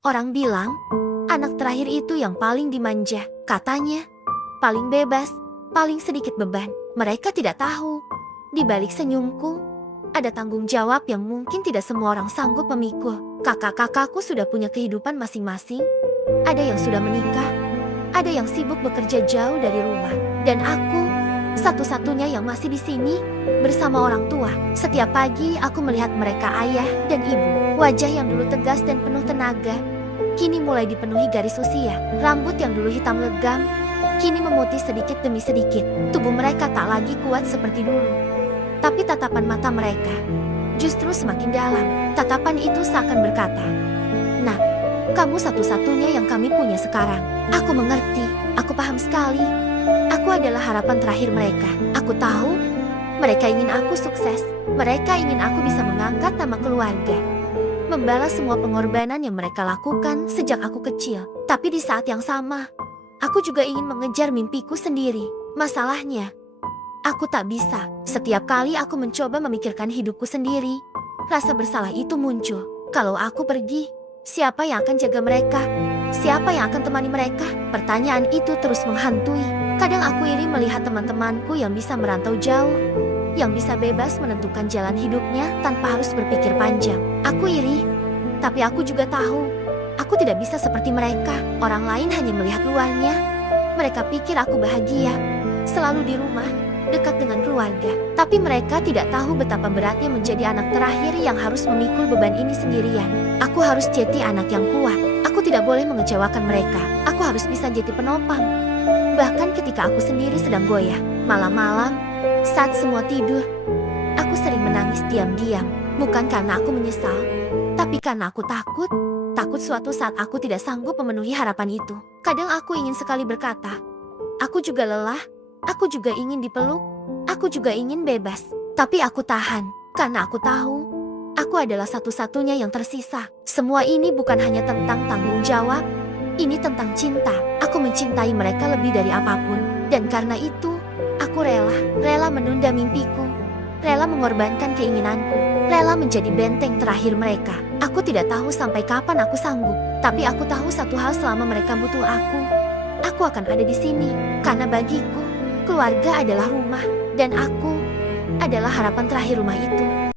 Orang bilang, anak terakhir itu yang paling dimanja. Katanya, paling bebas, paling sedikit beban. Mereka tidak tahu, di balik senyumku, ada tanggung jawab yang mungkin tidak semua orang sanggup memikul. Kakak-kakakku sudah punya kehidupan masing-masing. Ada yang sudah menikah, ada yang sibuk bekerja jauh dari rumah. Dan aku, satu-satunya yang masih di sini, bersama orang tua. Setiap pagi aku melihat mereka ayah dan ibu. Wajah yang dulu tegas dan penuh tenaga, kini mulai dipenuhi garis usia. Rambut yang dulu hitam legam, kini memutih sedikit demi sedikit. Tubuh mereka tak lagi kuat seperti dulu. Tapi tatapan mata mereka justru semakin dalam. Tatapan itu seakan berkata, "Nak, kamu satu-satunya yang kami punya sekarang." Aku mengerti, aku paham sekali. Aku adalah harapan terakhir mereka. Aku tahu, mereka ingin aku sukses. Mereka ingin aku bisa mengangkat nama keluarga, membalas semua pengorbanan yang mereka lakukan sejak aku kecil. Tapi di saat yang sama, aku juga ingin mengejar mimpiku sendiri. Masalahnya, aku tak bisa. Setiap kali aku mencoba memikirkan hidupku sendiri, rasa bersalah itu muncul. Kalau aku pergi, siapa yang akan jaga mereka? Siapa yang akan temani mereka? Pertanyaan itu terus menghantui. Kadang aku iri melihat teman-temanku yang bisa merantau jauh, yang bisa bebas menentukan jalan hidupnya tanpa harus berpikir panjang. Aku iri, tapi aku juga tahu, aku tidak bisa seperti mereka. Orang lain hanya melihat luarnya. Mereka pikir aku bahagia, selalu di rumah, dekat dengan keluarga. Tapi mereka tidak tahu betapa beratnya menjadi anak terakhir yang harus memikul beban ini sendirian. Aku harus jadi anak yang kuat. Aku tidak boleh mengecewakan mereka. Aku harus bisa jadi penopang. Bahkan ketika aku sendiri sedang goyah, malam-malam, saat semua tidur, aku sering menangis diam-diam. Bukan karena aku menyesal, tapi karena aku takut. Takut suatu saat aku tidak sanggup memenuhi harapan itu. Kadang aku ingin sekali berkata, aku juga lelah, aku juga ingin dipeluk, aku juga ingin bebas. Tapi aku tahan, karena aku tahu, aku adalah satu-satunya yang tersisa. Semua ini bukan hanya tentang tanggung jawab, ini tentang cinta. Aku mencintai mereka lebih dari apapun. Dan karena itu, aku rela menunda mimpiku, rela mengorbankan keinginanku, rela menjadi benteng terakhir mereka. Aku tidak tahu sampai kapan aku sanggup, tapi aku tahu satu hal: selama mereka butuh aku akan ada di sini. Karena bagiku, keluarga adalah rumah, dan aku adalah harapan terakhir rumah itu.